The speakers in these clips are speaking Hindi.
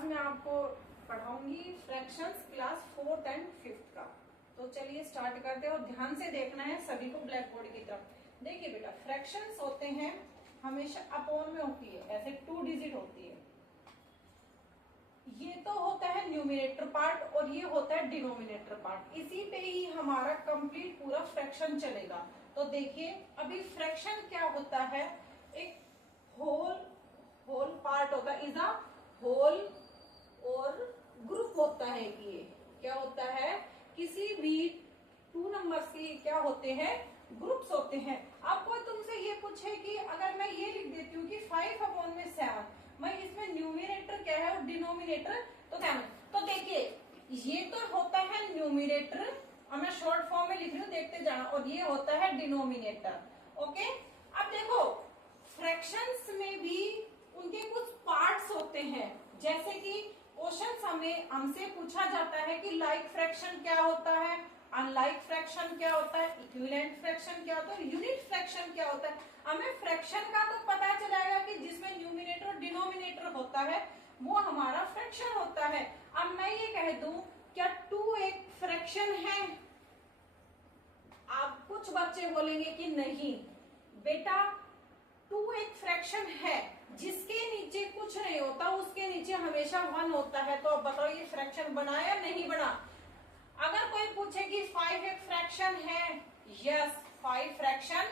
आज मैं आपको पढ़ाऊंगी fractions class 4th and 5th का। तो चलिए स्टार्ट करते हैं और ध्यान से देखना है सभी को ब्लैक बोर्ड की तरफ। देखिए बेटा, फ्रैक्शंस होते हैं हमेशा अपॉन में होती है, ऐसे 2 डिजिट होती है। ये तो होता है न्यूमिनेटर पार्ट और ये होता है डिनोमिनेटर पार्ट। इसी पे ही हमारा कंप्लीट पूरा फ्रैक्शन चलेगा। तो देखिए अभी फ्रैक्शन क्या होता है, एक होल पार्ट होता है, इज अ होल और ग्रुप होता है कि ये क्या होता है, किसी भी 2 नंबर्स के क्या होते हैं, ग्रुप्स होते हैं। अब कोई तुमसे ये पूछे कि अगर मैं ये लिख देती हूँ कि 5/7, मैं इसमें न्यूमिनेटर क्या है और डिनोमिनेटर तो 7। तो देखिए ये तो होता है न्यूमिनेटर, और मैं शॉर्ट फॉर्म में लिख रही हूँ, देखते जाना, और ये होता है डिनोमिनेटर। ओके, अब देखो फ्रैक्शंस में भी उनके कुछ पार्ट्स होते हैं। जैसे कि क्वेश्चन हमसे पूछा जाता है कि लाइक फ्रैक्शन क्या होता है, अनलाइक फ्रैक्शन क्या होता है, इक्विवेलेंट फ्रैक्शन क्या होता है, यूनिट फ्रैक्शन क्या होता है। हमें फ्रैक्शन का तो पता चलाएगा कि जिसमें न्यूमिनेटर और डिनोमिनेटर होता है वो हमारा फ्रैक्शन होता है। अब मैं ये कह दूं क्या 2 एक फ्रैक्शन है? आप कुछ बच्चे बोलेंगे कि नहीं बेटा 2 एक फ्रैक्शन है, जिसके नीचे कुछ नहीं होता उसके नीचे हमेशा 1 होता है। तो अब बताओ ये फ्रैक्शन बना या नहीं बना? अगर कोई पूछे कि 5 एक फ्रैक्शन है, यस 5 फ्रैक्शन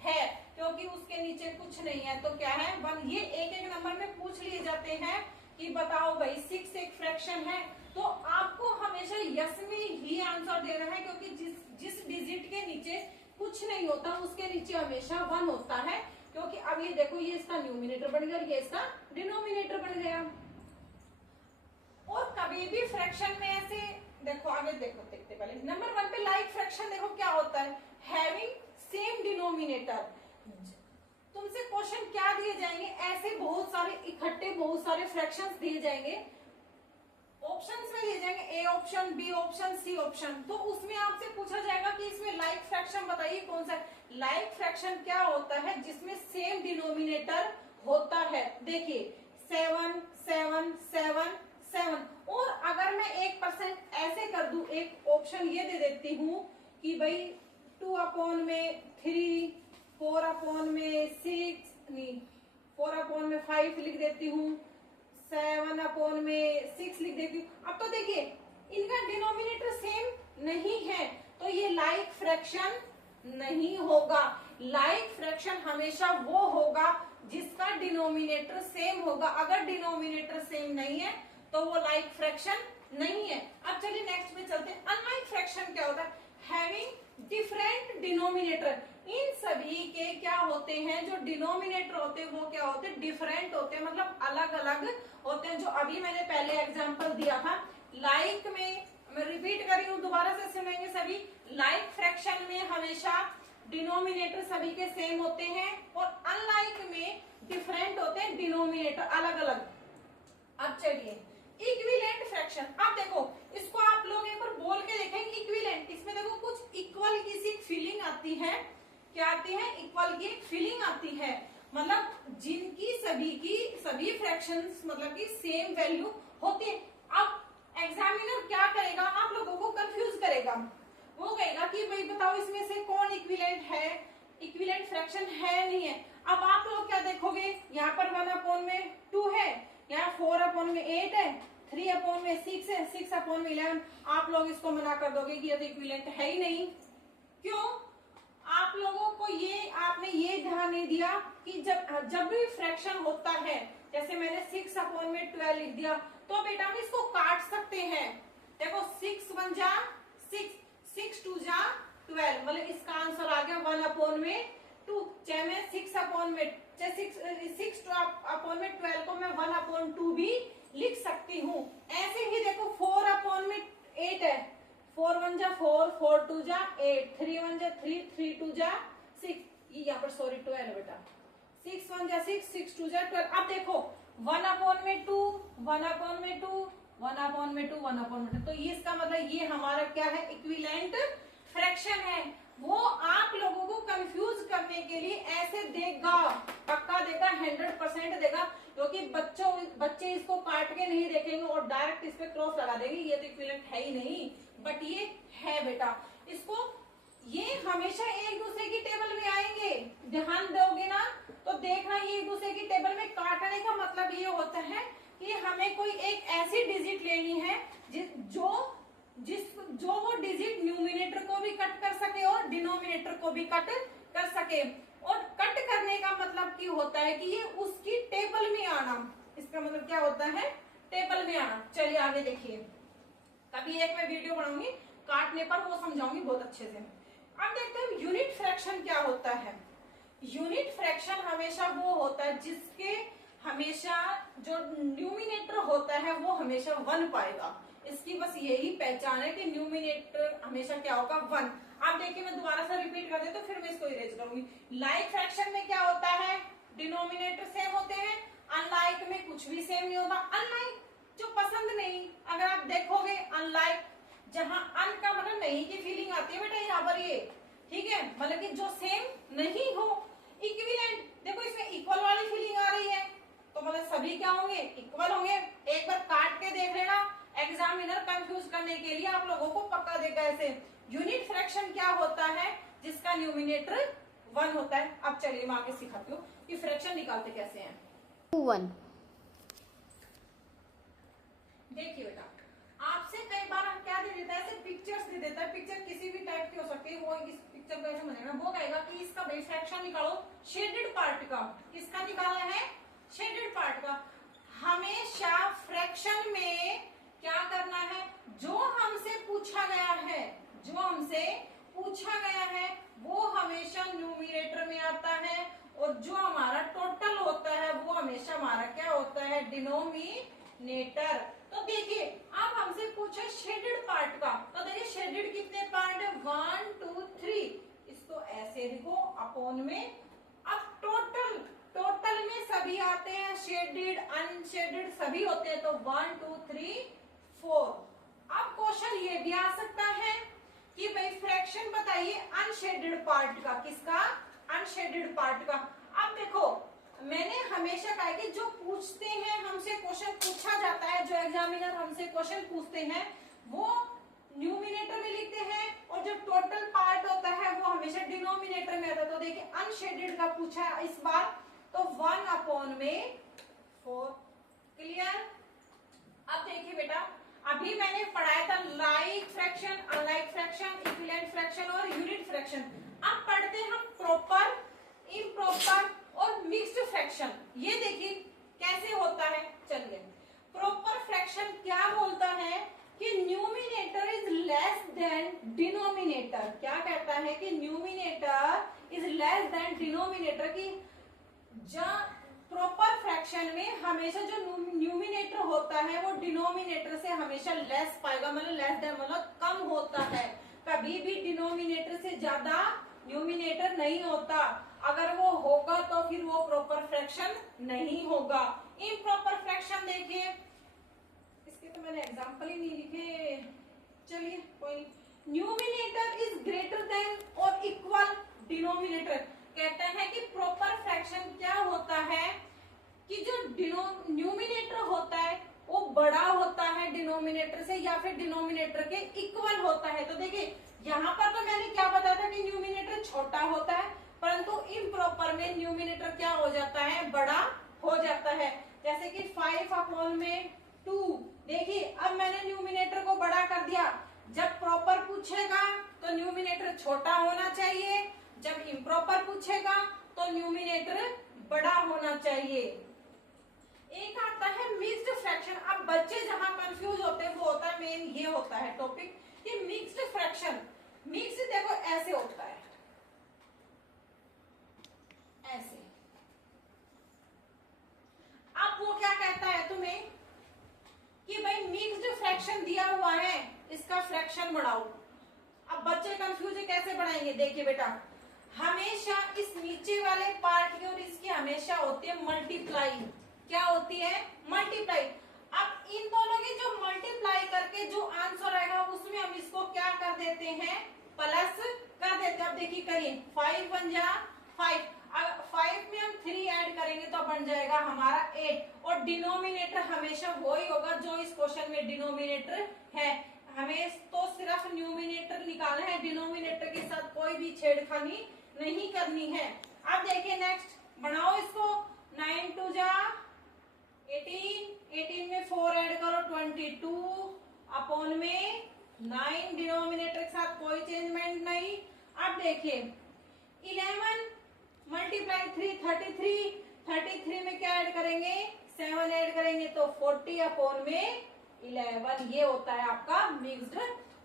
है, क्योंकि उसके नीचे कुछ नहीं है तो क्या है 1। ये एक एक नंबर में पूछ लिए जाते हैं कि बताओ भाई 6 एक फ्रैक्शन है, तो आपको हमेशा यस में ही आंसर देना है, क्योंकि जिस डिजिट के नीचे कुछ नहीं होता उसके नीचे हमेशा 1 होता है। क्योंकि अब ये देखो ये इसका न्यूमिनेटर बन गया, ये इसका डिनोमिनेटर बन गया। और कभी भी फ्रैक्शन में ऐसे देखो, आगे देखो, देखते पहले नंबर 1 पे लाइक फ्रैक्शन देखो क्या होता है, हैविंग सेम डिनोमिनेटर। तुमसे क्वेश्चन क्या दिए जाएंगे, ऐसे बहुत सारे इकट्ठे बहुत सारे फ्रैक्शंस दिए जाएंगे, ऑप्शंस में दिए जाएंगे, A option, B option, C option. तो उसमें आपसे पूछा जाएगा कि इसमें लाइक फ्रैक्शन बताइए कौन सा है। लाइक फ्रैक्शन क्या होता है, जिसमें सेम डिनोमिनेटर होता है। देखिए 7 7 7 7। और अगर मैं 1% ऐसे कर दूं, एक ऑप्शन ये दे देती हूं कि भाई 2/3, 4/6 नहीं, 4/5 लिख देती हूँ, 7/6 लिख देती हूँ। अब तो देखिए इनका डिनोमिनेटर सेम नहीं है, तो ये लाइक फ्रैक्शन नहीं होगा। लाइक फ्रैक्शन हमेशा वो होगा जिसका डिनोमिनेटर सेम होगा। अगर डिनोमिनेटर सेम नहीं है तो वो लाइक फ्रैक्शन नहीं है। अब चलिए नेक्स्ट में चलते हैं। अनलाइक फ्रैक्शन क्या होता है, हैविंग डिफरेंट डिनोमिनेटर। इन सभी के क्या होते हैं, जो डिनोमिनेटर होते हैं वो क्या होते हैं, डिफरेंट होते हैं, मतलब अलग अलग होते हैं। जो अभी मैंने पहले एग्जांपल दिया था लाइक में, मैं रिपीट कर रही हूँ, दोबारा से सुनेंगे सभी। लाइक फ्रैक्शन में हमेशा डिनोमिनेटर सभी के सेम होते हैं और अनलाइक में डिफरेंट होते हैं, डिनोमिनेटर अलग अलग। अब चलिए इक्विवेलेंट फ्रैक्शन। अब देखो इसको आप लोग एक बार बोल के देखेंगे, इक्विवेलेंट। इसमें देखो कुछ इक्वल की सी फीलिंग आती है, क्या आती है, इक्वल की एक फीलिंग आती है, मतलब जिनकी सभी फ्रैक्शंस मतलब की सेम वैल्यू होती है। अब एग्जामिनर क्या करेगा, आप लोगों को कंफ्यूज करेगा। वो कहेगा कि भाई बताओ इसमें से कौन इक्विवेलेंट है, इक्विवेलेंट फ्रैक्शन है नहीं है। अब आप लोग क्या देखोगे, यहाँ पर 1/2 है, यहाँ 4/8 है, 3/6 है, 6/11। आप लोग इसको मना कर दोगे कि ये तो इक्विवेलेंट है ही नहीं। क्यों? आप लोगों को आपने ये ध्यान नहीं दिया कि जब भी फ्रैक्शन होता है, जैसे मैंने 6/12 लिख दिया, तो बेटा हम इसको काट सकते हैं। देखो 6 1 जा 6, 6 2 जा 12, मतलब इसका आंसर आ गया 1/2। चाहे मैं 6/12 को मैं 1/2 भी लिख सकती हूँ। ऐसे ही देखो 4/8 है, 4 1 जा 4, 4 2 जा 8, 3 1 जा 3, 3 2 जा 6, यहाँ पर सॉरी 12 बेटा, 6 1 जा 6, 6 2 जा 12। अब देखो 1/2, 1/2, 1/2, 1/2, तो ये इसका मतलब ये हमारा क्या है, इक्विवेलेंट फ्रैक्शन है। वो आप लोगों को कंफ्यूज करने के लिए ऐसे देगा, पक्का देगा, 100% देगा, क्योंकि बच्चे इसको काट के नहीं देखेंगे और डायरेक्ट इस पे क्रॉस लगा देंगे, ये तो इक्विवेलेंट है ही नहीं, बट ये है बेटा। इसको ये हमेशा एक दूसरे की टेबल में आएंगे, ध्यान दोगे ना तो देखना, ये एक दूसरे की टेबल में काटने का मतलब ये होता है कि हमें कोई एक ऐसी डिजिट लेनी है जो वो डिजिट न्यूमिनेटर को भी कट कर सके और डिनोमिनेटर को भी कट कर सके। और कट करने का मतलब क्या होता है कि ये उसकी टेबल में आना, इसका मतलब क्या होता है, टेबल में आना। चलिए आगे देखिए, कभी एक मैं वीडियो बनाऊंगी काटने पर, वो समझाऊंगी बहुत अच्छे से। अब देखते हैं यूनिट फ्रैक्शन क्या होता है। यूनिट फ्रैक्शन हमेशा वो होता है जिसके हमेशा जो न्यूमिनेटर होता है वो हमेशा 1 पाएगा। इसकी बस यही पहचान है कि न्यूमिनेटर हमेशा क्या होगा, 1। आप देखिए मैं दोबारा से रिपीट कर दे तो फिर मैं इसको इरेज करूंगी। लाइक फ्रैक्शन में क्या होता है, डिनोमिनेटर सेम होते हैं, अनलाइक में कुछ भी सेम नहीं होता। अनलाइक जो पसंद नहीं, अगर आप देखोगे अनलाइक, जहां अन का मतलब नहीं की फीलिंग आती है बेटा यहाँ पर, ये ठीक है, मतलब कि जो सेम नहीं हो। इक्विवेलेंट देखो इसमें इक्वल वाली फीलिंग आ रही है, तो मतलब सभी क्या होंगे, इक्वल होंगे। एक बार काट के देख लेना, एग्जामिनर कंफ्यूज करने के लिए आप लोगों को पक्का देगा ऐसे। यूनिट फ्रैक्शन क्या होता है, जिसका न्यूमिनेटर 1 होता है। अब चलिए मैं आगे सिखाती हूँ कि फ्रैक्शन निकालते कैसे हैं। 1 देखिए बेटा, आपसे कई बार हम क्या दे देता है, ऐसे पिक्चर्स दे देता है, पिक्चर किसी भी टाइप की हो सकती है, वो इस पिक्चर को ऐसे बनेगा, वो कहेगा कि इसका भाई फ्रैक्शन निकालो शेडेड पार्ट का। किसका निकालना है, शेडेड पार्ट का। हमेशा फ्रैक्शन में क्या करना है, जो हमसे पूछा गया है, जो हमसे पूछा गया है वो हमेशा न्यूमिनेटर में आता है, और जो हमारा टोटल होता है वो हमेशा हमारा क्या होता है, डिनोमिनेटर। तो देखिए अब हमसे पूछा शेडेड पार्ट का, तो देखिए शेडेड कितने पार्ट है, 1 2 3, इसको ऐसे लिखो अपॉन में। अब टोटल में सभी आते हैं, शेडेड अनशेडेड सभी होते हैं, तो 1 2 3 4। अब क्वेश्चन ये भी आ सकता है कि भाई फ्रैक्शन बताइए अनशेडेड पार्ट का, किसका, अनशेडेड पार्ट का। अब देखो मैंने हमेशा कहा कि जो पूछते हैं हमसे, क्वेश्चन पूछा जाता है, जो एग्जामिनर हमसे क्वेश्चन पूछते हैं वो न्यूमिनेटर में लिखते हैं, और जो टोटल पार्ट होता है वो हमेशा डिनोमिनेटर में आता है। तो देखिए अनशेडेड का पूछा है इस बार, तो 1 अपॉन में 4। क्लियर। अब देखिए बेटा, अभी मैंने पढ़ाया था like fraction, unlike fraction, equivalent fraction और यूनिट फ्रैक्शन। अब पढ़ते हैं हम प्रॉपर, इम्प्रॉपर और मिक्स्ड फ्रैक्शन। ये देखिए कैसे होता है। चलिए, प्रॉपर फ्रैक्शन क्या बोलता है कि numerator is less than denominator. क्या कहता है कि numerator is less than denominator की। प्रॉपर फ्रैक्शन में हमेशा जो न्यूमिनेटर होता है वो डिनोमिनेटर से हमेशा लेस पाएगा, मतलब लेस देन मतलब कम होता है। कभी भी डिनोमिनेटर से ज्यादा न्यूमिनेटर नहीं होता। अगर वो होगा तो फिर वो प्रॉपर फ्रैक्शन नहीं होगा। इम्प्रॉपर फ्रैक्शन देखिए, इसके तो मैंने एग्जांपल ही नहीं लिखे, चलिए कोई। न्यूमिनेटर इज ग्रेटर देन और इक्वल डिनोमिनेटर। कहता है कि प्रॉपर फ्रैक्शन क्या होता है कि जो न्यूमिनेटर होता है वो बड़ा होता है डिनोमिनेटर से, या फिर डिनोमिनेटर के इक्वल होता है। तो देखिए यहाँ पर तो मैंने क्या बताया था कि न्यूमिनेटर छोटा होता है, परंतु इम्प्रॉपर में न्यूमिनेटर क्या हो जाता है, बड़ा हो जाता है। जैसे कि 5 अपॉन में 2। देखिए अब मैंने न्यूमिनेटर को बड़ा कर दिया। जब प्रॉपर पूछेगा तो न्यूमिनेटर छोटा होना चाहिए, जब इम्प्रॉपर पूछेगा तो न्यूमिनेटर बड़ा होना चाहिए। एक आता है मिक्स्ड फ्रैक्शन। अब बच्चे जहां कंफ्यूज होते हैं वो होता है मेन, ये होता है टॉपिक कि मिक्स्ड फ्रैक्शन। मिक्स्ड देखो ऐसे होता है, ऐसे। अब वो क्या कहता है तुम्हें कि भाई मिक्स्ड फ्रैक्शन दिया हुआ है, इसका फ्रैक्शन बढ़ाओ। अब बच्चे कंफ्यूज है कैसे बढ़ाएंगे। देखिए बेटा, हमेशा इस नीचे वाले पार्ट की और इसकी हमेशा होती है मल्टीप्लाई। क्या होती है, मल्टीप्लाई। अब इन दोनों की जो मल्टीप्लाई करके जो आंसर आएगा उसमें हम इसको क्या कर देते हैं, प्लस कर देते हैं। देखिए करिए, 5 1 जा 5, 5 में हम 3 ऐड करेंगे तो बन जाएगा हमारा 8, और डिनोमिनेटर हमेशा वही होगा जो इस क्वेश्चन में डिनोमिनेटर है। हमें तो सिर्फ न्यूमिनेटर निकालना है, डिनोमिनेटर के साथ कोई भी छेड़खानी नहीं करनी है। अब देखिए नेक्स्ट, बनाओ इसको, 9 2 जा 18, 18 में 4 ऐड करो 22 अपॉन में 9, डिनोमिनेटर के साथ कोई चेंजमेंट नहीं। अब देखिए 11 मल्टीप्लाई 3 33, 33 में क्या ऐड करेंगे, 7 ऐड करेंगे तो 40 अपॉन में 11, ये होता है आपका मिक्स्ड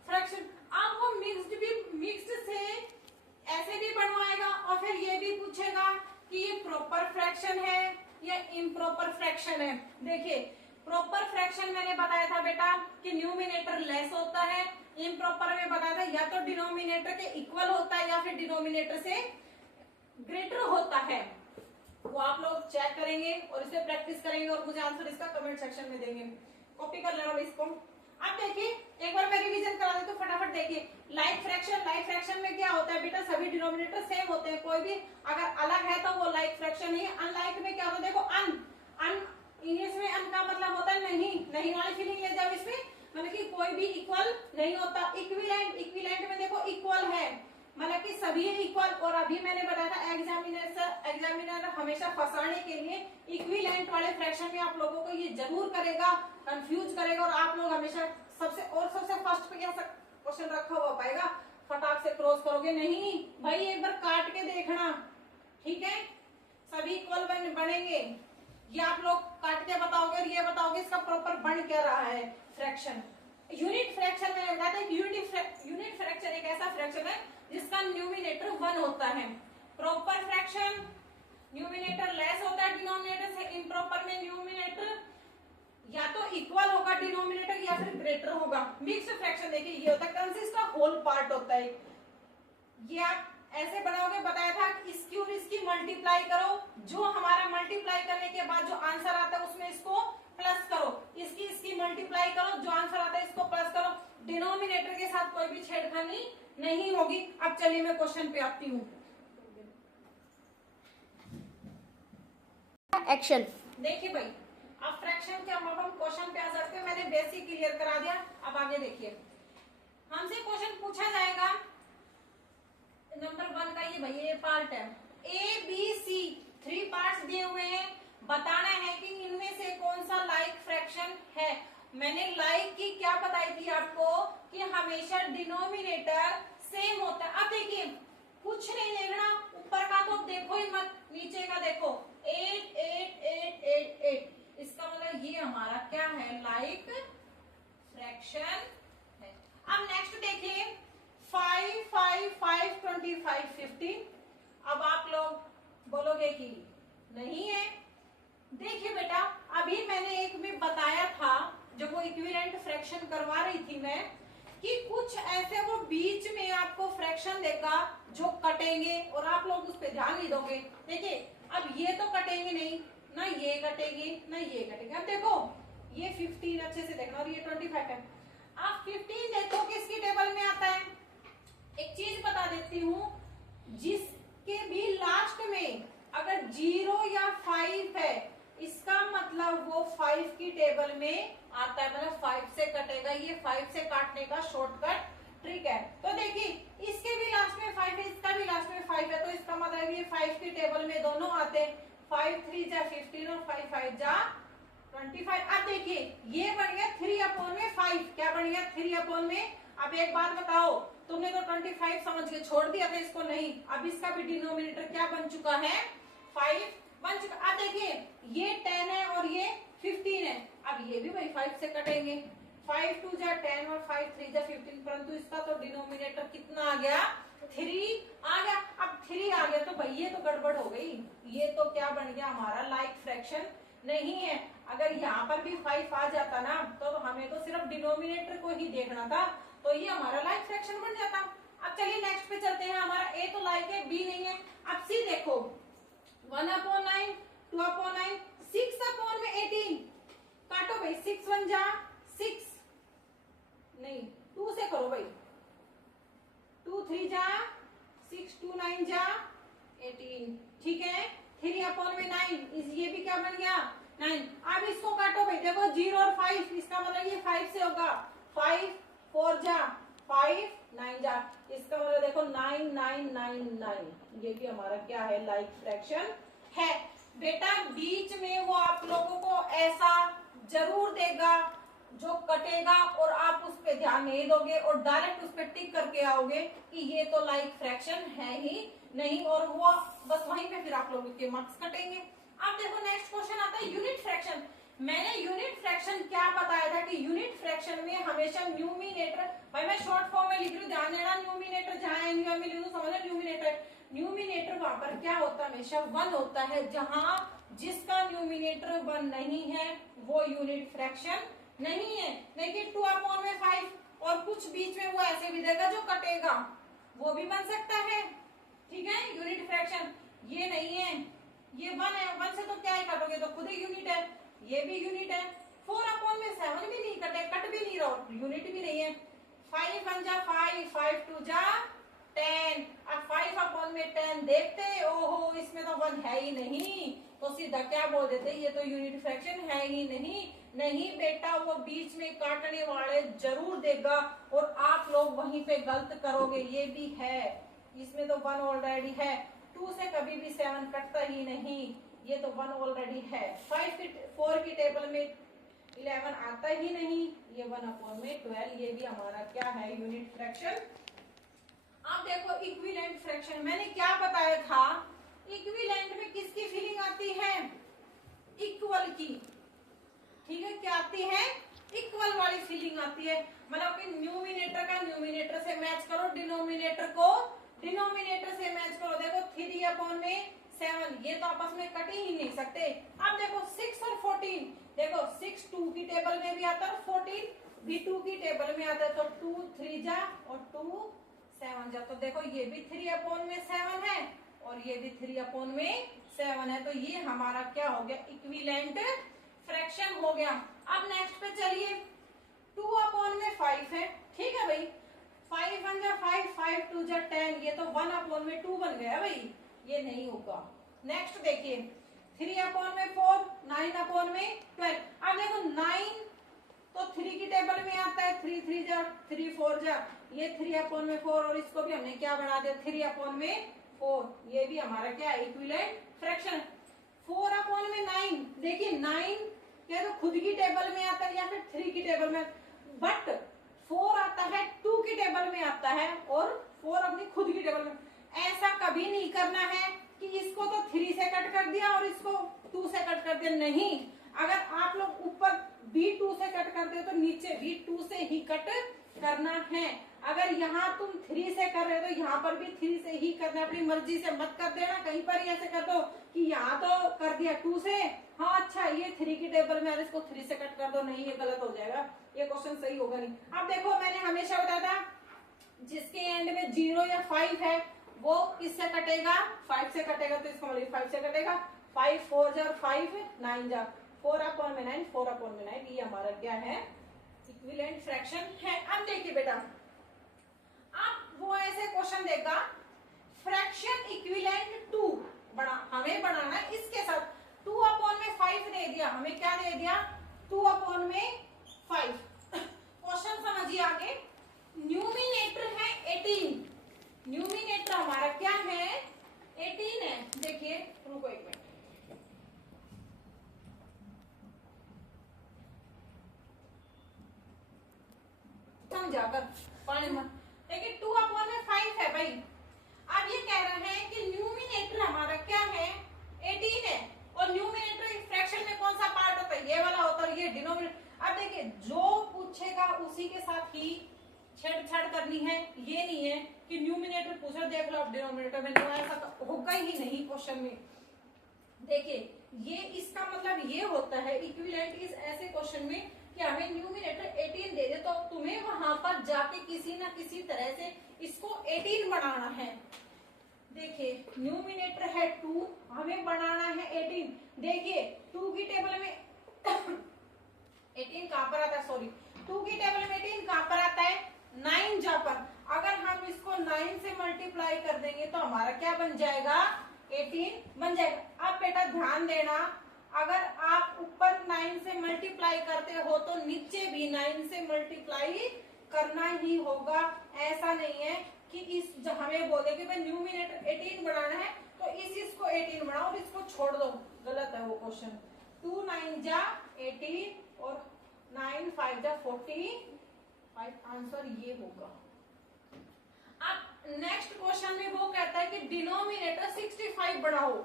फ्रैक्शन। अब वो मिक्स्ड से ऐसे भी बनवाएगा और फिर ये भी पूछेगा कि ये प्रॉपर फ्रैक्शन है या इम्प्रॉपर फ्रैक्शन है। देखिए प्रॉपर फ्रैक्शन मैंने बताया था बेटा कि न्यूमिनेटर लेस होता है, इम्प्रॉपर में बताया था या तो डिनोमिनेटर के इक्वल होता है या फिर डिनोमिनेटर से ग्रेटर होता है। वो आप लोग चेक करेंगे और इसे प्रैक्टिस करेंगे और मुझे आंसर इसका कमेंट सेक्शन में देंगे, कॉपी कर लेना इसको। अब देखिए एक बार मैं रिवीजन करा दे तो फटाफट देखिए, लाइक फ्रैक्शन में क्या होता है बेटा, सभी डिनोमिनेटर सेम होते हैं, कोई भी अगर अलग है तो वो लाइक फ्रैक्शन ही है। अनलाइक में क्या होता है, देखो अन इंग्लिश में अन का मतलब होता है नहीं वाली फीलिंग ले जाओ इसमें, मतलब कि कोई भी इक्वल नहीं होता। इक्विवेलेंट में देखो इक्वल है, मतलब कि सभी इक्वल। और अभी मैंने बताया था एग्जामिनर हमेशा फंसाने के लिए इक्विवेलेंट वाले फ्रैक्शन में आप लोगों को ये जरूर करेगा, कंफ्यूज करेगा, और आप लोग हमेशा सबसे फर्स्ट पे क्या क्वेश्चन रखा हुआ पाएगा, फटाक से क्रॉस करोगे नहीं भाई, एक बार काट के देखना, ठीक है। सभी इक्वल बनेंगे, ये आप लोग काट के बताओगे और ये बताओगे इसका प्रॉपर बन क्या रहा है फ्रैक्शन। यूनिट फ्रैक्शन में बताया था, यूनिट फ्रैक्शन एक ऐसा फ्रैक्शन है जिसका न्यूमिनेटर 1 होता है। प्रॉपर फ्रैक्शन न्यूमिनेटर लेस होता है डिनोमिनेटर से, इम्प्रॉपर में न्यूमिनेटर या तो इक्वल होगा डिनोमिनेटर या फिर ग्रेटर होगा। मिक्स्ड फ्रैक्शन देखिए ये होता है, कंसिस्ट ऑफ होल पार्ट होता है। ये आप ऐसे बनाओगे, बताया था इसकी और इसकी मल्टीप्लाई करो, जो हमारा मल्टीप्लाई करने के बाद जो आंसर आता है उसमें इसको प्लस करो, इसकी मल्टीप्लाई करो, जो आंसर आता है इसको प्लस करो, डिनोमिनेटर के साथ कोई भी छेड़खानी नहीं होगी। अब चलिए मैं क्वेश्चन पे आती हूँ। एक्शन। देखिए भाई अब फ्रैक्शन के अब हम क्वेश्चन पे आ सकते हैं, मैंने बेसिक क्लियर करा दिया। अब आगे देखिए, हमसे क्वेश्चन पूछा जाएगा नंबर 1 का, ये भाई ये पार्ट है, ए बी सी 3 पार्ट्स दिए हुए हैं, बताना है कि इनमें से कौन सा लाइक फ्रैक्शन है। मैंने लाइक की क्या बताई थी आपको कि हमेशा डिनोमिनेटर सेम होता है। अब देखिए कुछ नहीं देखना, ऊपर का तो देखो ही मत, नीचे का देखो 8 8 8 8 8, इसका मतलब ये हमारा क्या है, लाइक फ्रैक्शन है। अब नेक्स्ट देखिए 5 5 5 25 15, अब आप लोग बोलोगे कि नहीं है। देखिए बेटा अभी मैंने एक में बताया था जब वो इक्विवेलेंट फ्रैक्शन करवा रही थी मैं, कि कुछ ऐसे वो बीच में आपको फ्रैक्शन देगा जो कटेंगे और आप लोग उस पर ध्यान नहीं दोगे। देखिए अब ये तो कटेंगे नहीं, ना ये कटेंगे ना ये कटेंगे। अब देखो ये 15 अच्छे से देखना और ये 25 है। अब 15 देखो किसकी टेबल में आता है, एक चीज बता देती हूँ, जिसके भी लास्ट में अगर 0 या 5 है इसका मतलब वो 5 की टेबल में आता है, मतलब 5 से कटेगा। ये 5 से काटने का शॉर्टकट ट्रिक है। तो देखिए इसके भी लास्ट में 5 है, इसका भी लास्ट में 5 है, तो इसका मतलब ये 5 की टेबल में दोनों आते हैं। 5 3 जा 15 और 5 5 जा 25। अब देखिए ये बन गया 3 अपॉन में 5, क्या बन गया 3 अपॉन में। अब एक बात बताओ, तुमने तो 25 समझ के छोड़ दिया था इसको, नहीं, अब इसका भी डिनोमिनेटर क्या बन चुका है, 5 बन चुका। अब देखिए ये 10 है और ये 15 है, अब ये भी भाई 5 से कटेंगे, 5 2 जा 10 और 5 3 जा 15, परंतु इसका तो डिनोमिनेटर कितना आ गया, 3 आ गया। अब 3 आ गया तो भाई ये तो गड़बड़ हो गई, ये तो क्या बन गया हमारा, लाइक फ्रैक्शन नहीं है। अगर यहाँ पर भी 5 आ जाता ना तो हमें तो सिर्फ डिनोमिनेटर को ही देखना था, तो ये हमारा लाइक फ्रैक्शन बन जाता। अब चलिए नेक्स्ट पे चलते हैं, हमारा ए तो लाइक है, बी नहीं है। अब सी देखो 1/9 2/9 6/18, काटो भाई, 6 1 जा 6, नहीं 2 से करो भाई, 2 3 जा 6 2 9 जा 18, ठीक है। 3 अपॉन में 9, ये भी क्या बन गया 9। अब इसको काटो भाई, देखो 0 और 5, इसका मतलब ये 5 से होगा, 5 4 जा 5 9 जा, इसका मतलब देखो 9 9 9 9, ये भी हमारा क्या है लाइक फ्रैक्शन है। बेटा बीच में वो आप लोगों को ऐसा जरूर देगा जो कटेगा और आप उस पर ध्यान नहीं दोगे और डायरेक्ट उस पर टिक करके आओगे कि ये तो लाइक फ्रैक्शन है ही नहीं, और वो बस वहीं पे फिर आप लोगों के मार्क्स कटेंगे। अब देखो नेक्स्ट क्वेश्चन आता है यूनिट फ्रैक्शन। मैंने यूनिट फ्रैक्शन क्या बताया था कि यूनिट फ्रैक्शन में हमेशा न्यूमिनेटर, भाई मैं शॉर्ट फॉर्म में लिख रही हूँ, ध्यान देना, न्यूमिनेटर जहां एनयूएम में लिखूं समझ लो न्यूमिनेटर वहां पर क्या होता है हमेशा 1 होता है, जहां जिसका न्यूमिनेटर 1 नहीं है वो यूनिट फ्रैक्शन नहीं है। देखिए 2 अपॉन में 5 और कुछ बीच में वो ऐसे भी देगा जो कटेगा, वो भी बन सकता है, ठीक है। यूनिट फ्रैक्शन ये नहीं है, ये 1 है, 1 से तो क्या ही काटोगे, तो खुद ही यूनिट है, ये भी यूनिट है। 4 अपॉन में 7 भी नहीं कटे, कट भी नहीं रहा, यूनिट भी नहीं है। 5 1 जा 5, 5 2 जा 10, अब 5 अपॉन में 10 देखते, ओहो इसमें तो 1 है ही नहीं, तो सीधा क्या बोल देते, ये तो यूनिट फ्रैक्शन है ही नहीं। नहीं बेटा, वो बीच में काटने वाले जरूर देगा और आप लोग वहीं पे गलत करोगे, ये भी है, इसमें तो 1 ऑलरेडी है। 2 से कभी भी 7 कटता ही नहीं, ये तो 1 ऑलरेडी है। 4 की टेबल में 11 आता ही नहीं, ये 1 अपॉन में 12, ये भी हमारा क्या है यूनिट फ्रैक्शन। अब देखो इक्विवेलेंट फ्रैक्शन, मैंने क्या बताया था, इक्विवेलेंट में किसकी फीलिंग आती है, इक्वल की, ठीक है, क्या आती है, इक्वल वाली फीलिंग आती है। मतलब कि न्यूमिनेटर का न्यूमिनेटर से मैच करो, डिनोमिनेटर को डिनोमिनेटर से मैच करो। देखो 3 अपॉन में 7, ये तो आपस में कट ही नहीं सकते। अब देखो 6 और 14, देखो 6 2 की टेबल में भी आता है और 14 भी 2 की टेबल में आता है, तो 2 3 जा और 2 7 जा, तो देखो ये भी 3 अपॉन में 7 है और ये भी 3 अपॉन में 7 है, तो ये हमारा क्या हो गया, इक्विवेलेंट फ्रैक्शन हो गया। अब नेक्स्ट पे चलिए, 2 अपॉन में 5 है, ठीक है भाई, 5 1 जा 5, 5 2 जा 10, ये तो 1 अपॉन में 2 बन गया भाई, ये नहीं होगा। नेक्स्ट देखिए 3 अपॉन में 4, 9 अपॉन में 12। अब देखो 9 तो 3 की टेबल में आता है, 3 3 जा 3 4 जा, ये 3 अपॉन में 4 और इसको भी हमने क्या बना दिया 3 अपॉन में 4, ये भी हमारा क्या है इक्विवेलेंट फ्रैक्शन। 4 अपॉन में 9, देखिए 9 या तो खुद की टेबल में आता है या फिर 3 की टेबल में, बट 4 आता है 2 की टेबल में आता है और 4 अपनी खुद की टेबल में। ऐसा कभी नहीं करना है कि इसको तो 3 से कट कर दिया और इसको 2 से कट कर दिया, नहीं। अगर आप लोग ऊपर भी 2 से कट करते हो तो नीचे भी 2 से ही कट करना है। अगर यहाँ तुम 3 से कर रहे हो तो यहाँ पर भी 3 से ही करना, अपनी मर्जी से मत कर देना, कहीं पर ऐसे कर दो कि यहाँ तो कर दिया 2 से, हाँ अच्छा ये 3 की टेबल में इसको 3 से कट कर दो, नहीं ये गलत हो जाएगा, ये क्वेश्चन सही होगा नहीं। अब देखो मैंने हमेशा बताया था जिसके एंड में 0 या 5 है वो किससे कटेगा, 5 से कटेगा, तो इसका मतलब 5 से कटेगा, 5 4 जा 5 9 जा, 4 अपॉन में 9, 4 अपॉन में 9, ये हमारा क्या है इक्विवेलेंट फ्रैक्शन है। अब देखिए बेटा, अब वो ऐसे क्वेश्चन देगा फ्रैक्शन इक्विवेलेंट टू, बड़ा हमें बनाना है इसके साथ, 2 अपॉन में 5 दे दिया, हमें क्या दे दिया 2 अपॉन में 5। क्वेश्चन समझिए आगे, न्यूमिनेटर है 18, न्यूमिनेटर हमारा क्या है 18 है। देखिए रुको एक मिनट, समझाकर पानी में, देखिए 2 अपॉन में 5 है भाई। अब ये कह रहे हैं कि न्यूमिनेटर हमारा क्या है 18 है और न्यूमिनेटर फ्रैक्शन में कौन सा पार्ट होता है, ये वाला होता है, ये डिनोमिनेटर। अब देखिए जो पूछेगा उसी के साथ ही छेड़छाड़ करनी है, ये नहीं है कि न्यूमिनेटर पूछो देख लो अब डिनोमिनेटर में, ऐसा तो होगा ही नहीं क्वेश्चन में। देखिए ये इसका मतलब ये होता है इक्विवेलेंट इस ऐसे क्वेश्चन में कि हमें न्यूमिनेटर 18 दे दे तो तुम्हें वहां पर जाके किसी ना किसी तरह से इसको 18 बनाना है। देखिए न्यूमिनेटर है 2, हमें बनाना है 18। देखिए 2 की टेबल में 18 कहां पर आता है, सॉरी 2 की टेबल में 18 कहां पर आता है 9 जा पर अगर हम इसको 9 से मल्टीप्लाई कर देंगे तो हमारा क्या बन जाएगा, 18 बन जाएगा। अब बेटा ध्यान देना, अगर आप ऊपर 9 से मल्टीप्लाई करते हो तो नीचे भी 9 से मल्टीप्लाई करना ही होगा। ऐसा नहीं है कि इस हमें बोले कि भाई न्यूमिनेटर 18 बनाना है तो इसको 18 बनाओ और इसको छोड़ दो, गलत है वो क्वेश्चन। 2 9 जा 18 और 9 5 जा 45, आंसर ये होगा। अब नेक्स्ट क्वेश्चन में वो कहता है कि डिनोमिनेटर 65 बनाओ।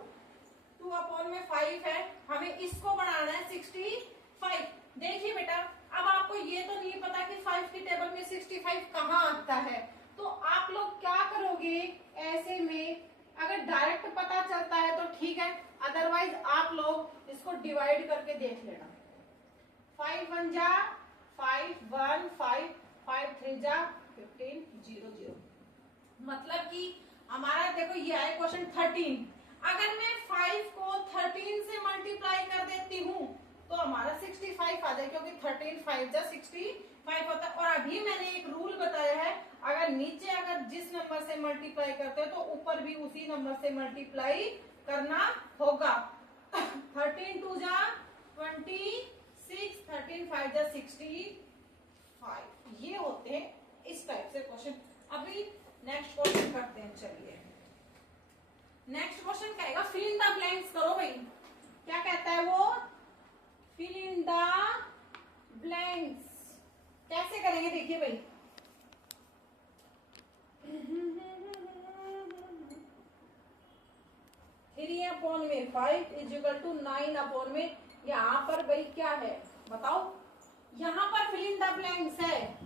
2 अपॉन में 5 है, हमें इसको बनाना है 65। देखिए बेटा, अब आपको ये तो नहीं पता कि 5 की टेबल में 65 कहाँ आता है, तो आप लोग क्या करोगे ऐसे में, अगर डायरेक्ट पता चलता है तो ठीक है, अदरवाइज आप लोग इसको डिवाइड करके देख लेना। 5 1 जा 5 1 5 5 3 जा 15 0 0। मतलब कि हमारा देखो ये है क्वेश्चन 13। अगर मैं 5 को 13 से मल्टीप्लाई कर देती हूँ तो हमारा 65 आ जाए, क्योंकि 13 5 जा 65 होता है। और अभी मैंने एक रूल बताया है, अगर नीचे अगर जिस नंबर से मल्टीप्लाई करते हैं तो ऊपर भी उसी नंबर से मल्टीप्लाई करना होगा। 13 2 जा 26, 13 5 जा 65। ये होते हैं इस टाइप से क्वेश्चन। अभी नेक्स्ट क्वेश्चन करते हैं, चलिए। नेक्स्ट क्वेश्चन कहेगा फिल इन द ब्लैंक्स करो भाई। क्या कहता है वो, फिल इन द ब्लैंक्स। कैसे करेंगे देखिए भाई, थ्री अपॉन में 5 इज इक्वल टू 9 अपॉन में, यहाँ पर भाई क्या है बताओ, यहाँ पर फिल इन द ब्लैंक्स है,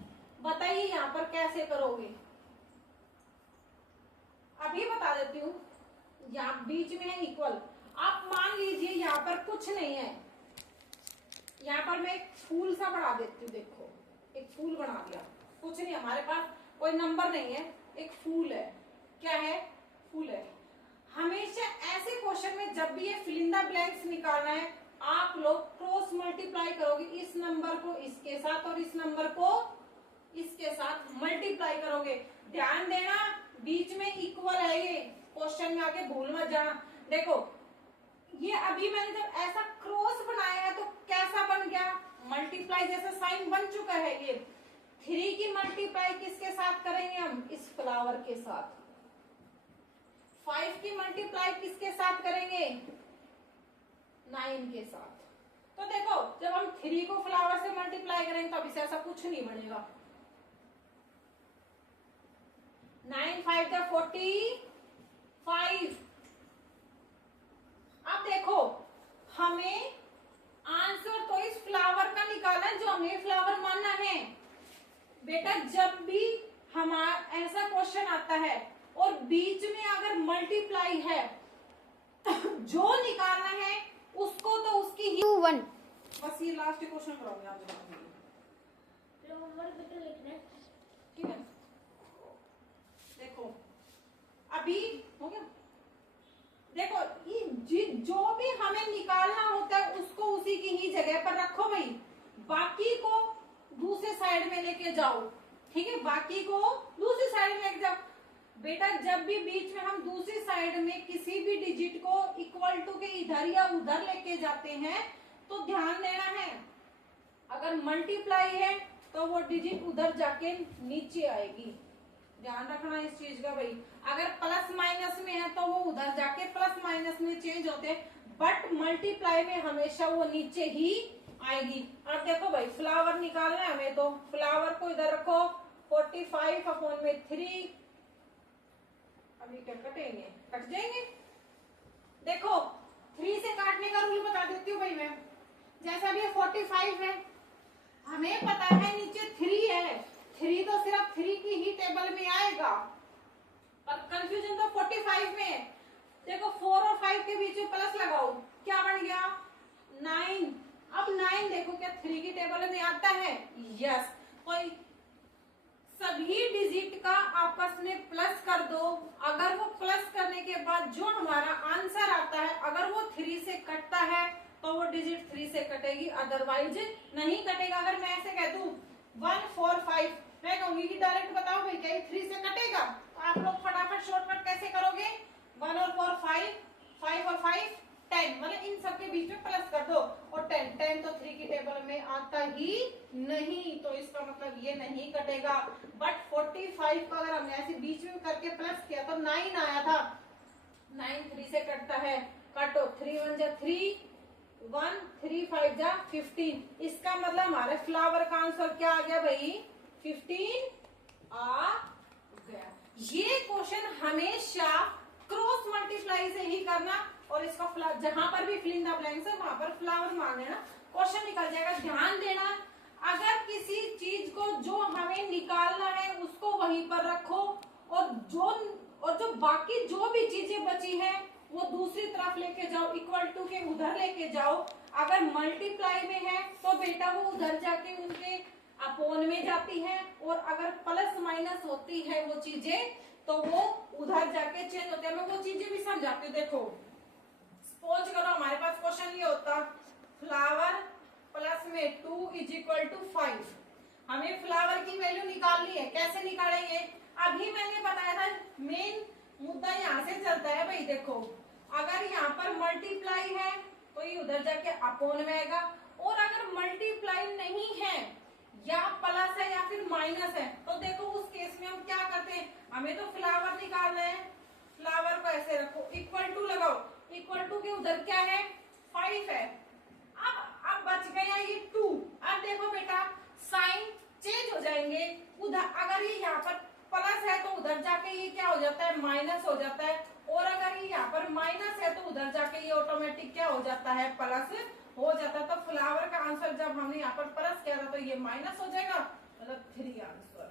बताइए यहाँ पर कैसे करोगे। अभी बता देती हूँ, यहाँ बीच में है इक्वल। आप मान लीजिए यहाँ पर कुछ नहीं है, यहाँ पर मैं एक फूल सा बना देती हूँ। देखो एक फूल बना दिया, कुछ नहीं, हमारे पास कोई नंबर नहीं है, एक फूल है। क्या है, फूल है। हमेशा ऐसे क्वेश्चन में जब भी ये फिल इन द ब्लैंक्स निकालना है, आप लोग क्रॉस मल्टीप्लाई करोगे, इस नंबर को इसके साथ और इस नंबर को इसके साथ मल्टीप्लाई करोगे। ध्यान देना बीच में इक्वल है, ये क्वेश्चन में आके भूल मत जाना। देखो ये अभी मैंने जब ऐसा क्रॉस बनाया है तो कैसा बन गया, मल्टीप्लाई जैसा साइन बन चुका है। ये 3 की मल्टीप्लाई किसके साथ करेंगे हम, इस फ्लावर के साथ। 5 की मल्टीप्लाई किसके साथ करेंगे, 9 के साथ। तो देखो जब हम 3 को फ्लावर से मल्टीप्लाई करेंगे तो अभी से ऐसा कुछ नहीं बनेगा। 9 5 जा 45। अब देखो हमें आंसर तो इस फ्लावर का निकालना है जो हमें फ्लावर मानना है। बेटा जब भी हमारा ऐसा क्वेश्चन आता है और बीच में अगर मल्टीप्लाई है जो निकालना है उसको तो उसकी ही 2 1। बस ये लास्ट क्वेश्चन कराऊंगी आप लिखना, ठीक है। देखो अभी हो गया। देखो ये जो भी हमें निकालना होता है उसको उसी की ही जगह पर रखो भाई, बाकी को दूसरे साइड में लेके जाओ, ठीक है। बाकी को दूसरी साइड में लेके जाओ। बेटा जब भी बीच में हम दूसरी साइड में किसी भी डिजिट को इक्वल टू के इधर या उधर लेके जाते हैं तो ध्यान देना है, अगर मल्टीप्लाई है तो वो डिजिट उधर जाके नीचे आएगी। ध्यान रखना इस चीज का भाई। अगर प्लस माइनस में है तो वो उधर जाके प्लस माइनस में चेंज होते हैं, बट मल्टीप्लाई में हमेशा वो नीचे ही आएगी। अब देखो भाई फ्लावर निकालना है हमें, तो फ्लावर को इधर रखो। 45 अपॉन में 3, अभी क्या कटेंगे, कट जाएंगे। देखो 3 से काटने का रूल बता देती हूँ भाई मैं। जैसा अभी 45 है, हमें पता है नीचे 3 है, 3 तो सिर्फ 3 की ही टेबल में आएगा, पर कंफ्यूजन तो 45 में है। देखो 4 और 5 के बीच में प्लस लगाओ, क्या बन गया 9। अब 9 देखो क्या 3 की टेबल में आता है, यस। कोई सभी डिजिट का आपस में प्लस कर दो, अगर वो प्लस करने के बाद जो हमारा आंसर आता है अगर वो 3 से कटता है तो वो डिजिट 3 से कटेगी, अदरवाइज नहीं कटेगा। अगर मैं ऐसे कह दूं 1 4 5 मैं कहूंगी कि डायरेक्ट बताओ भाई क्या ये 3 से कटेगा, तो आप लोग फटाफट शॉर्टकट कैसे करोगे, 1 और 4 5, 5 और 5 10, मतलब इन सब के बीच में प्लस कर दो, और 10 10 तो 3 की टेबल में आता ही नहीं, तो इसका मतलब ये नहीं कटेगा। बट 45 को अगर हमने ऐसे बीच में करके प्लस किया तो 9 आया था, 9 3 से कटता है, काटो, 3 1 जा 3, 1 3 5 जा 15, इसका मतलब हमारे फ्लावर का आंसर क्या आ गया भाई, 15 आ गया। ये क्वेश्चन हमेशा क्रॉस मल्टीप्लाई से ही करना, और इसका जहां पर भी फिल इन द ब्लैंक्स है वहां पर फ्लावर मांगे ना, क्वेश्चन निकल जाएगा। ध्यान देना, अगर किसी चीज को जो हमें निकालना है उसको वहीं पर रखो, और जो बाकी जो भी चीजें बची है वो दूसरी तरफ लेके जाओ, इक्वल टू के उधर लेके जाओ। अगर मल्टीप्लाई में है तो बेटा वो उधर जाके उनके अपोन में जाती है, और अगर प्लस माइनस होती है वो चीजें तो वो उधर जाके चेंज होते हैं। मैं वो चीजें भी समझाती हूँ। देखो सपोज करो हमारे पास क्वेश्चन ये होता, फ्लावर प्लस में 2 इज इक्वल टू 5, हमें फ्लावर की वैल्यू निकालनी है, कैसे निकालेंगे, अभी मैंने बताया था। मेन मुद्दा यहाँ से चलता है भाई, देखो अगर यहाँ पर मल्टीप्लाई है तो ये उधर जाके अपोन में आएगा, और अगर मल्टीप्लाई नहीं है या प्लस है या फिर माइनस है, तो देखो उस केस में हम क्या करते हैं, हमें तो फ्लावर निकालना है, फ्लावर को ऐसे रखो, इक्वल टू लगाओ, इक्वल टू के उधर क्या है 5 है, अब बच गया ये 2। अब देखो बेटा साइन चेंज हो जाएंगे, उधर अगर ये यहाँ पर प्लस है तो उधर जाके ये क्या हो जाता है, माइनस हो जाता है, और अगर ये यहाँ पर माइनस है तो उधर जाके ये ऑटोमेटिक क्या हो जाता है, प्लस हो जाता है। तो फ्लावर का आंसर जब हमने यहाँ पर प्लस किया था तो ये माइनस हो जाएगा, मतलब 3 आंसर।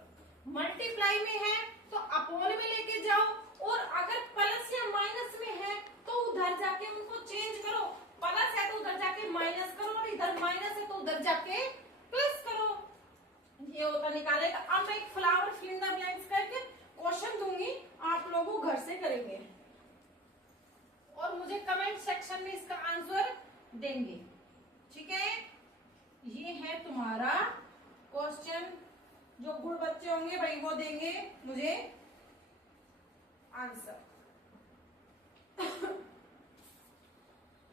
मल्टीप्लाई में है तो अपोन में लेके जाओ, और अगर प्लस या माइनस में है तो उधर जाके उनको चेंज करो, प्लस है तो उधर जाके माइनस करो, और इधर माइनस है तो उधर जाके प्लस करो, ये होता निकालेगा। अब मैं एक flower fill in the blanks करके क्वेश्चन दूंगी, आप लोगों घर से करेंगे और मुझे कमेंट सेक्शन में इसका आंसर देंगे, ठीक है। ये है तुम्हारा क्वेश्चन, जो गुड बच्चे होंगे भाई वो देंगे मुझे आंसर।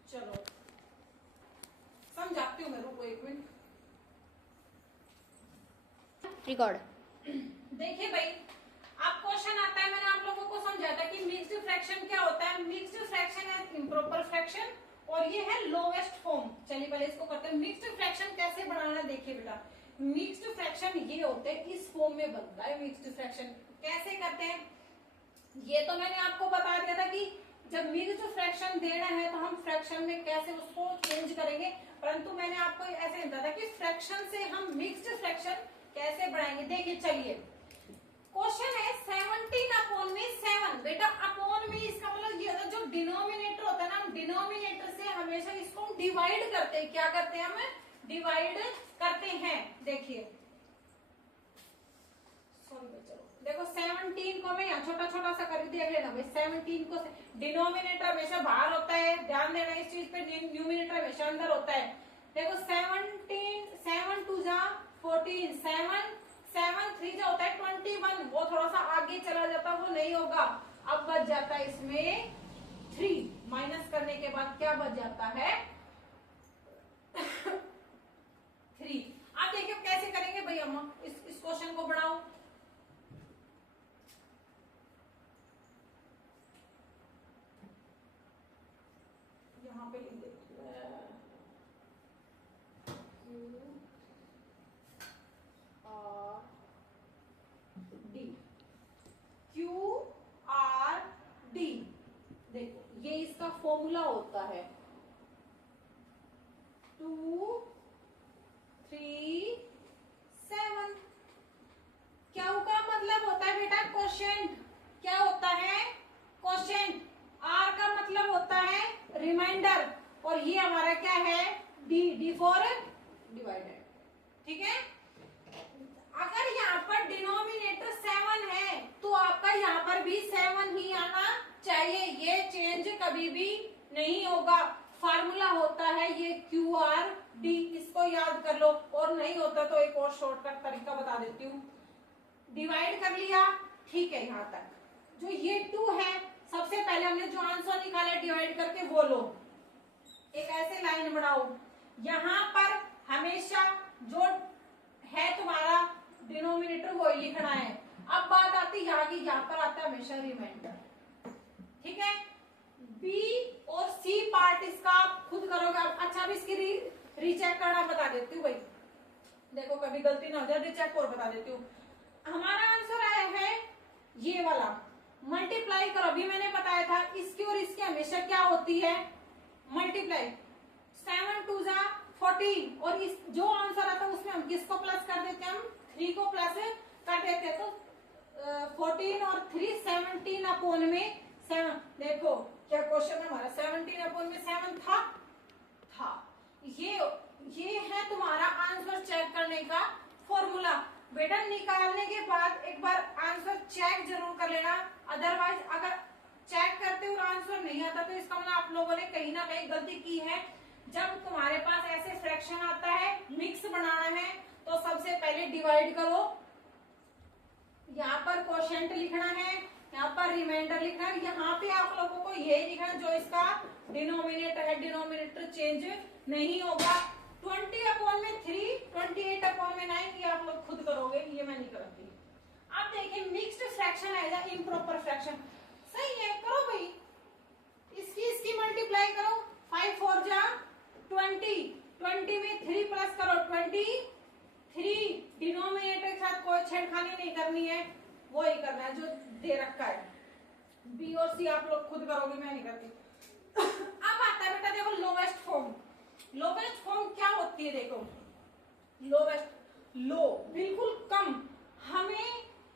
चलो समझाती हूँ मैं, रुको एक मिनट। रिकॉर्ड। देखिए भाई, अब क्वेश्चन आता है, मैंने आप लोगों को समझाया था कि मिक्स्ड फ्रैक्शन क्या होता है। मिक्स्ड फ्रैक्शन है इम्प्रॉपर फ्रैक्शन, और ये है लोवेस्ट फॉर्म। चलिए पहले इसको करते हैं, मिक्स्ड फ्रैक्शन कैसे बनाना है। देखिए बेटा, मिक्स्ड फ्रैक्शन ये होते हैं, इस फॉर्म में बनता है मिक्स्ड फ्रैक्शन। कैसे करते हैं ये तो मैंने आपको बता दिया था कि जब मिक्स्ड फ्रैक्शन देना है तो हम फ्रैक्शन में कैसे उसको चेंज करेंगे, परंतु मैंने आपको ऐसे बताया था कि फ्रैक्शन से हम मिक्स्ड फ्रैक्शन कैसे बढ़ाएंगे। देखिए चलिए, क्वेश्चन है 17 अपोन में 7। बेटा अपोन में इसका मतलब ये होता है, जो डिनोमिनेटर होता है ना, हम डिनोमिनेटर से हमेशा इसको हम डिवाइड करते हैं। क्या करते हैं, हम डिवाइड करते हैं। देखिए सॉरी चलो, देखो 17 को मैं यहाँ छोटा छोटा सा कर देख लेना भाई। 17 को डिनोमिनेटर हमेशा बाहर होता है, ध्यान देना इस चीज पे, न्यूमिनेटर हमेशा अंदर होता है। देखो 17 7 2 जा 14, 7 7 3 जा होता है 21, वो थोड़ा सा आगे चला जाता, वो नहीं होगा। अब बच जाता है इसमें 3, माइनस करने के बाद क्या बच जाता है 3। आप देखिए कैसे करेंगे भाई, अम्मा इस क्वेश्चन को बढ़ाओ। यहाँ पे लिख देती हूँ QRD। देखो ये इसका फॉर्मूला होता है 2 3 7। क्या का मतलब होता है बेटा क्वोशिएंट। क्या होता है क्वोशिएंट। R का मतलब होता है रिमाइंडर, और ये हमारा क्या है डी फॉर डिवाइडेड, ठीक है। अगर यहाँ पर डिनोमिनेटर 7 है तो आपका यहाँ पर भी 7 ही आना चाहिए, ये चेंज कभी भी नहीं होगा। फार्मूला होता है ये QRD, इसको याद कर लो, और नहीं होता तो एक और शॉर्टकट तरीका बता देती हूँ। डिवाइड कर लिया, ठीक है। यहाँ तक जो ये 2 है, सबसे पहले हमने जो आंसर निकाला डिवाइड करके वो लो, एक ऐसे लाइन बनाओ। यहाँ पर हमेशा जो है तुम्हारा डिनोमिनेटर वो ही लिखना है। अब बात आती है आगे, यहाँ पर आता है हमेशा रिमाइंडर, ठीक है। बी और सी पार्ट इसका आप खुद करोगे। अच्छा, अब इसकी रीचेक करना बता देती हूँ भाई, देखो कभी गलती ना हो जाए, रीचेक और बता देती हूँ। हमारा आंसर आया है ये वाला, मल्टीप्लाई करो। अभी मैंने बताया था इसकी और इसकी हमेशा क्या होती है, मल्टीप्लाई। 7 2 जा 14, और इस जो आंसर आता है उसमें हम किसको प्लस कर देते हैं, हम 3 को प्लस कर देते हैं। तो 14 और 3 17 अपॉन में 7। देखो क्या क्वेश्चन है हमारा, 17 अपॉन में 7 था। ये है तुम्हारा आंसर चेक करने का फॉर्मूला। बेटा निकालने के बाद एक बार आंसर चेक जरूर कर लेना, अदरवाइज अगर चेक करते और आंसर नहीं आता तो इसका मतलब आप लोगों ने कहीं ना कहीं गलती की है। जब तुम्हारे पास ऐसे फ्रैक्शन आता है, मिक्स बनाना है, तो सबसे पहले डिवाइड करो, यहाँ पर क्वोशिएंट लिखना है, यहाँ पर रिमाइंडर लिखना है। यहाँ पे आप लोगों को यही लिखना है जो इसका डिनोमिनेटर है, डिनोमिनेटर चेंज नहीं होगा। 20 अपॉन में 3, 28 अपॉन में 9, ये आप लोग खुद करोगे, ये मैं नहीं करती। अब देखिए मिक्स्ड फ्रैक्शन आएगा, इम्प्रॉपर फ्रैक्शन, सही है, करो भाई, इसकी मल्टीप्लाई करो। 5 4 जा 20, 20 में 3 प्लस करो 23। डिनोमिनेटर के साथ कोई छेड़खानी नहीं करनी है, वो ही करना है जो दे रखा है। बी और सी आप लोग खुद करोगे, मैं नहीं करती। अब आता है बेटा देखो लोवेस्ट फॉर्म। लोवेस्ट फॉर्म क्या होती है, देखो लोवेस्ट, लो बिल्कुल कम। हमें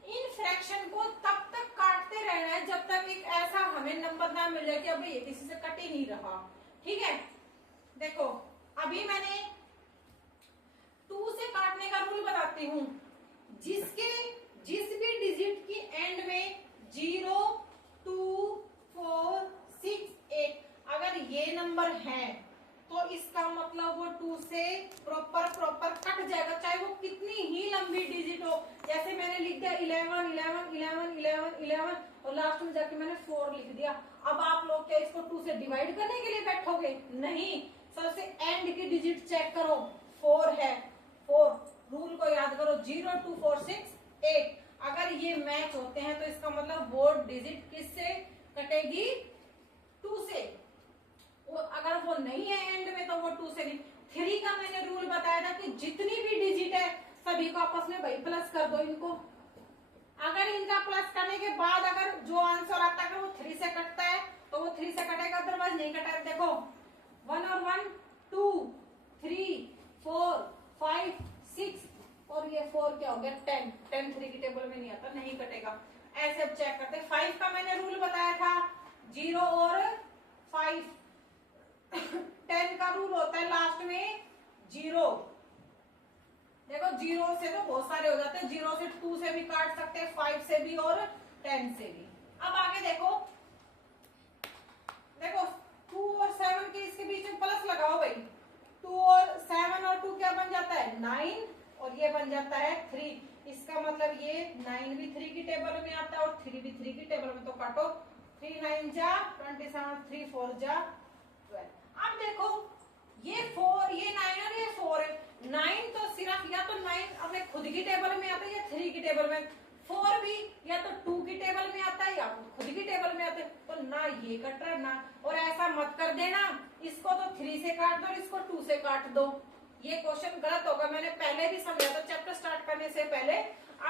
इन फ्रैक्शन को तब तक काटते रहना है जब तक एक ऐसा हमें नंबर ना मिल जाए कि अब ये किसी से कट ही नहीं रहा, ठीक है। देखो अभी मैंने 2 से काटने का रूल बताती हूँ। जिस भी डिजिट की एंड में 0 2 4 6 8 अगर ये नंबर है तो इसका मतलब वो 2 से प्रॉपर कट जाएगा, चाहे वो कितनी ही लंबी डिजिट हो। जैसे मैंने लिख दिया 11 11 11 11 11 और लास्ट में जाके मैंने 4 लिख दिया। अब आप लोग क्या इसको 2 से डिवाइड करने के लिए बैठोगे, नहीं। सबसे एंड की डिजिट चेक करो, 4 है, 4 रूल को याद करो, 0 2 4 6 8। अगर ये मैच होते हैं तो इसका मतलब वो डिजिट किससे कटेगी, 2 से। और अगर वो नहीं है एंड में तो वो 2 से नहीं। 3 का मैंने रूल बताया था कि जितनी भी डिजिट है सभी को आपस में भाई प्लस कर दो इनको। अगर इनका प्लस करने के बाद अगर जो आंसर आता है वो 3 से कटता है तो वो 3 से कटेगा, अदरवाइज नहीं कटेगा। देखो 1 और 1 2 3 4 5 6 और ये 4 क्या हो गया 10। 10 3 की टेबल में नहीं आता, नहीं कटेगा। ऐसे अब चेक करते। 5 का मैंने रूल बताया था, 0 और 5। 10 का रूल होता है लास्ट में 0। देखो 0 से तो बहुत सारे हो जाते हैं, 0 से 2 से भी काट सकते हैं, 5 से भी और 10 से भी। अब आगे देखो 2 और 7 के इसके बीच में प्लस लगाओ भाई। 2 और 7 और 2 क्या बन जाता है 9 और ये बन जाता है 3। इसका मतलब ये 9 भी 3 की टेबल में आता है और 3 भी 3 की टेबल में, तो काटो। 3 9 जा 27, 3 4 जा 12। अब देखो ये 4, ये 9 और ये 4 है। 9 तो सिर्फ या तो 9 अपने खुद की टेबल में आता है या 3 की टेबल में। 4 भी या तो 2 की टेबल में आता है या खुद की टेबल में आता है। तो ना ये कट रहा ना, और ऐसा मत कर देना इसको तो 3 से काट दो और इसको 2 से काट दो, ये क्वेश्चन गलत होगा। मैंने पहले भी समझाया था चैप्टर स्टार्ट करने से पहले।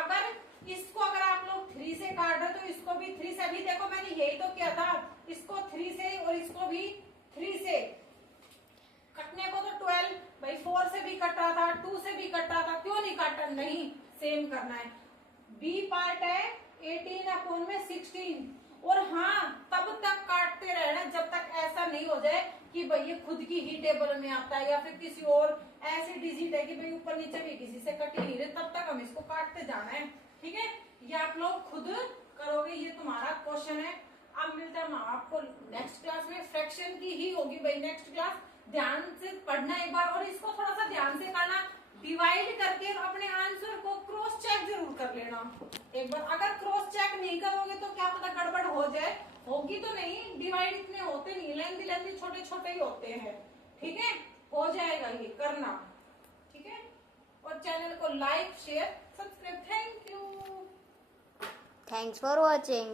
अगर आप लोग 3 से काट रहे तो इसको भी 3 से। अभी देखो मैंने यही तो किया था, इसको 3 से और इसको भी 3 से। कटने को तो 12 भाई 4 से भी कट रहा था, 2 से भी कट रहा था, क्यों नहीं काटा, नहीं सेम करना है। बी पार्ट है 18 अपॉन में 16। और हाँ तब तक काटते रहना जब तक ऐसा नहीं हो जाए कि भाई ये खुद की ही टेबल में आता है या फिर किसी और ऐसी डिजिट है कि भाई ऊपर नीचे भी किसी से कट ही नहीं रहे, तब तक हम इसको काटते जाना है, ठीक है। ये आप लोग खुद करोगे, ये तुम्हारा क्वेश्चन है। अब मिलता है आपको नेक्स्ट क्लास में, फ्रैक्शन की ही होगी भाई नेक्स्ट क्लास। ध्यान से पढ़ना एक बार और इसको थोड़ा सा ध्यान से करना। डिवाइड करके अपने आंसर को क्रॉस चेक जरूर कर लेना एक बार। अगर क्रॉस चेक नहीं करोगे तो क्या पता गड़बड़ हो जाए, होगी तो नहीं, डिवाइड इतने होते नहीं, लेंदी लेंदी छोटे छोटे ही होते हैं। ठीक है, हो जाएगा ये करना। ठीक है, और चैनल को like share subscribe. Thank you. Thanks for watching.